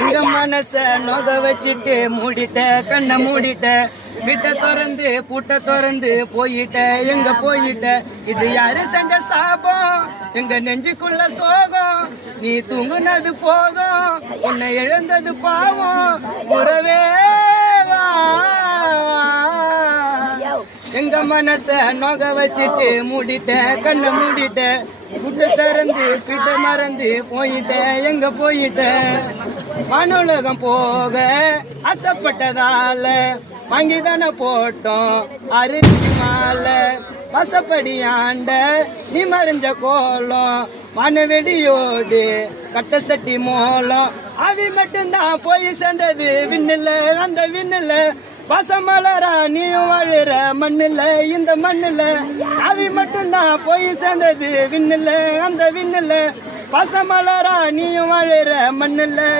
எங்க மனச நோக வச்சுட்டு மூடிட்ட கண்ணை மூடிட்ட வீட்டை திறந்து பூட்டை திறந்து போயிட்ட எங்க போயிட்ட இது யாரு செஞ்ச சாபம் எங்க நெஞ்சுக்குள்ள சோகம் நீ தூங்குனது போதும் உன்னை இழந்தது பாவம் உறவே வா. எங்க மனச நோக வச்சுட்டு மூடிட்ட கண்ணை மூடிட்ட புட்டு திறந்து பிட்ட மறந்து போயிட்ட எங்க போயிட்ட மனுலகம் போக ஆசைப்பட்டதால வாங்கிதானே போட்டோம் அருவி மாலை வசப்படியாண்ட நீ மறைஞ்ச கோலம் மனவெடியோடு கட்ட சட்டி மோளம் அவி மட்டும்தான் போய் சேர்ந்தது விண்ணில் அந்த விண்ணில் பசமலரா நீயும் வாழுற மண்ணில் இந்த மண்ணில் அவி மட்டும்தான் போய் சேர்ந்தது விண்ணில் அந்த விண்ணில் பசமலரா நீயும் வாழுற மண்ணில்